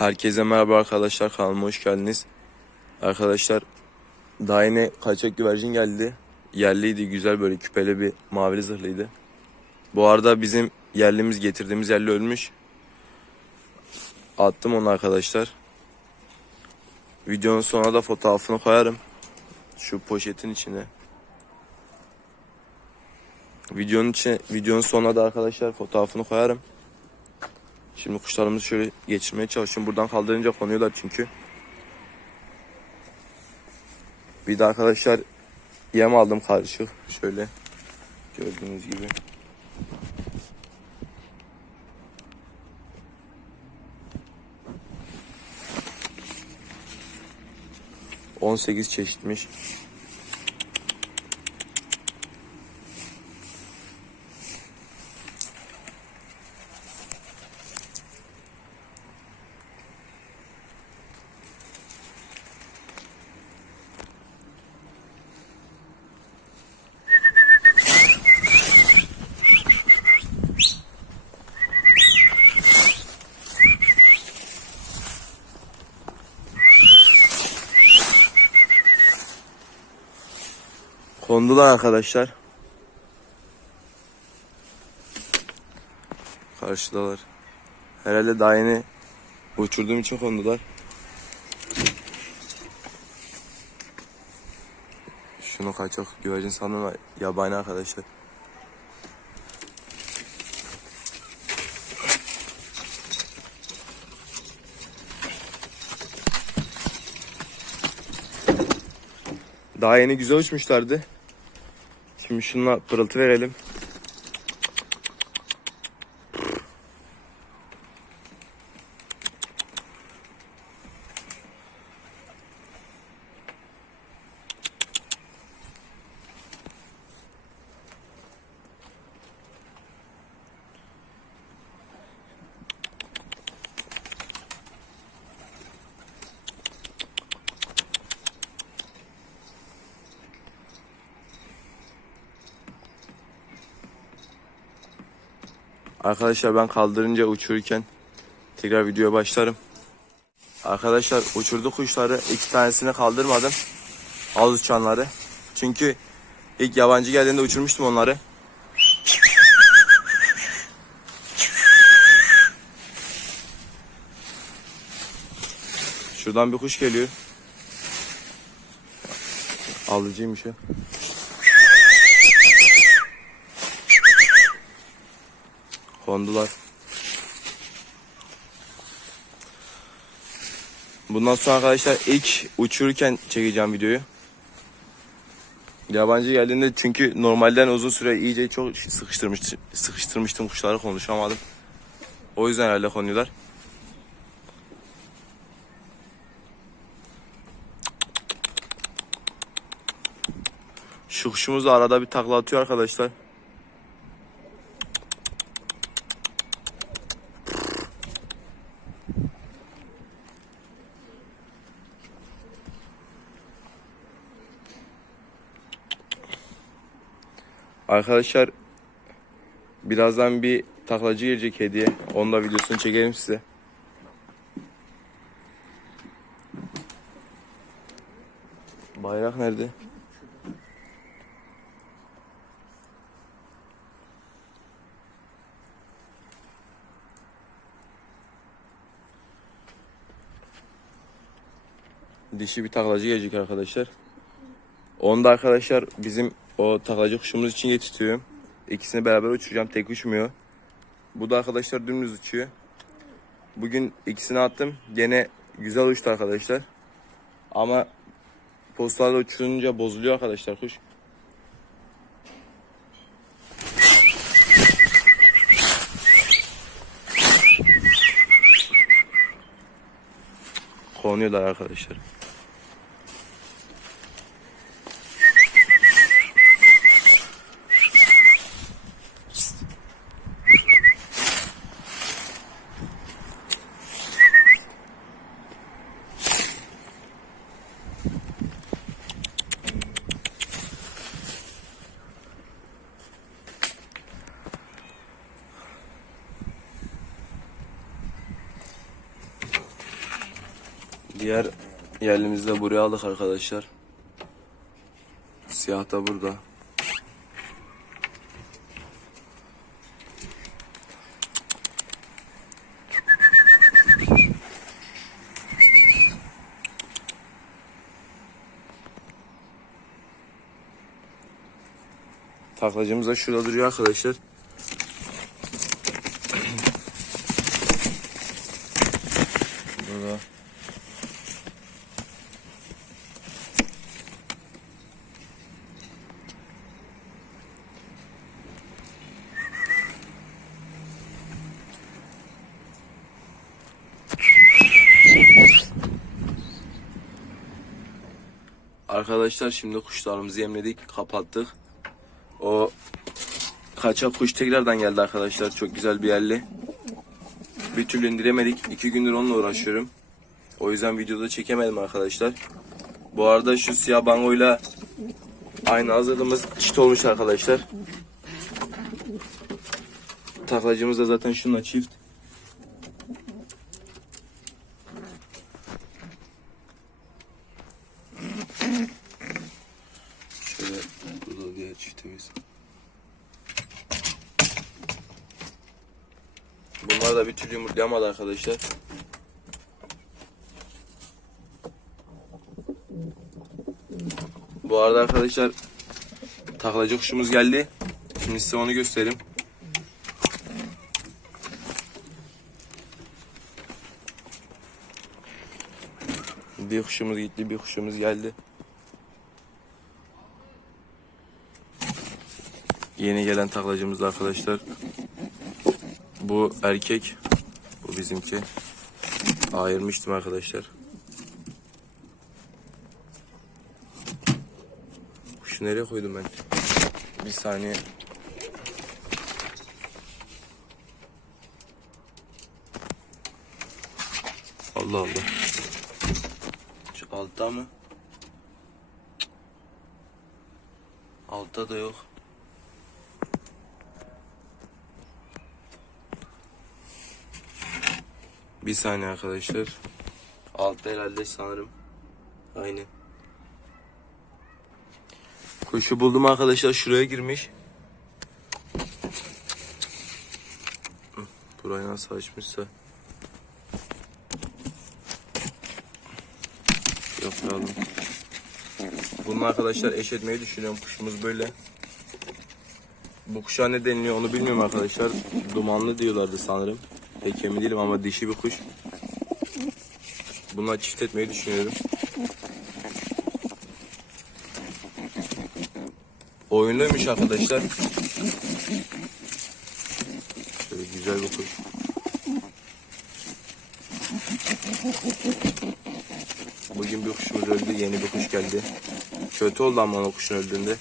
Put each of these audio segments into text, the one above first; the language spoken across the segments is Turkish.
Herkese merhaba arkadaşlar kanalıma hoş geldiniz. Arkadaşlar daha yeni kaçak güvercin geldi. Yerliydi güzel böyle küpeli bir mavili zırhlıydı. Bu arada bizim yerlimiz getirdiğimiz yerli ölmüş. Attım onu arkadaşlar. Videonun sonuna da fotoğrafını koyarım. Şu poşetin içine. Videonun içine, videonun sonuna da arkadaşlar fotoğrafını koyarım. Şimdi kuşlarımızı şöyle geçirmeye çalışıyorum. Buradan kaldırınca konuyorlar çünkü. Bir de arkadaşlar yem aldım karışık. Şöyle gördüğünüz gibi. On sekiz çeşitmiş. Kondular arkadaşlar. Karşıdalar. Herhalde daha yeni uçurduğum için kondular. Şunu kaçak güvercin sandım ama yabani arkadaşlar. Daha yeni güzel uçmuşlardı. Şimdi şununla pırıltı verelim. Arkadaşlar ben kaldırınca uçururken tekrar videoya başlarım. Arkadaşlar uçurduk kuşları. iki tanesini kaldırmadım. Az uçanları. Çünkü ilk yabancı geldiğinde uçurmuştum onları. Şuradan bir kuş geliyor. Alıcıymış o. Kondular. Bundan sonra arkadaşlar ilk uçururken çekeceğim videoyu. Yabancı geldiğinde çünkü normalden uzun süre iyice çok sıkıştırmış, sıkıştırmıştım kuşları konuşamadım. O yüzden herhalde konuyorlar. Şu kuşumuz da arada bir takla atıyor arkadaşlar. Arkadaşlar birazdan bir taklacı gelecek hediye. Onun da videosunu çekelim size. Bayrak nerede? Dişi bir taklacı gelecek arkadaşlar. Onu da arkadaşlar bizim o taklacı kuşumuz için yetiştiriyorum. İkisini beraber uçuracağım. Tek uçmuyor. Bu da arkadaşlar dümdüz uçuyor. Bugün ikisini attım. Gene güzel uçtu arkadaşlar. Ama postlarla uçurunca bozuluyor arkadaşlar kuş. Konuyorlar arkadaşlar. Diğer yerlimizi de buraya aldık arkadaşlar. Siyah da burada. Taklacımız da şurada duruyor arkadaşlar. Burada. Arkadaşlar şimdi kuşlarımızı yemledik, kapattık. O kaçak kuş tekrardan geldi arkadaşlar. Çok güzel bir yerli. Bir türlü indiremedik. İki gündür onunla uğraşıyorum. O yüzden videoda çekemedim arkadaşlar. Bu arada şu siyah bangoyla aynı hazırlığımız çit olmuş arkadaşlar. Taklacımız da zaten şununla çift. Şöyle burada diğer çiftimiz. Bunlar da bir türlü yumurtlayamadı arkadaşlar. Bu arada arkadaşlar taklacı kuşumuz geldi. Şimdi size onu göstereyim. Bir kuşumuz gitti, bir kuşumuz geldi. Yeni gelen taklacımız da arkadaşlar. Bu erkek. Bu bizimki. Ayırmıştım arkadaşlar. Kuşu nereye koydum ben? Bir saniye. Allah Allah. Şu altta mı? Altta da yok. Bir saniye arkadaşlar. Altta herhalde sanırım. Aynen. Kuşu buldum arkadaşlar. Şuraya girmiş. Burayı nasıl açmışsa. Yapalım. Bunu arkadaşlar eş etmeyi düşünüyorum. Kuşumuz böyle. Bu kuşa ne deniliyor onu bilmiyorum arkadaşlar. Dumanlı diyorlardı sanırım. Pek emin değilim ama dişi bir kuş. Bununla çift etmeyi düşünüyorum. Oyunluymuş arkadaşlar. Şöyle güzel bir kuş. Bugün bir kuşumuz öldü, yeni bir kuş geldi. Kötü oldu ama o kuşun öldüğünde.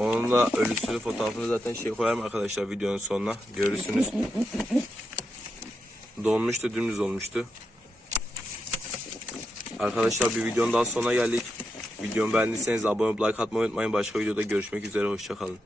Onunla ölüsünü fotoğrafını zaten şey koyarım arkadaşlar videonun sonuna. Görürsünüz. Donmuştu, dümdüz olmuştu. Arkadaşlar bir videonun daha sonuna geldik. Videomu beğendiyseniz abone olup like atmayı unutmayın. Başka videoda görüşmek üzere. Hoşçakalın.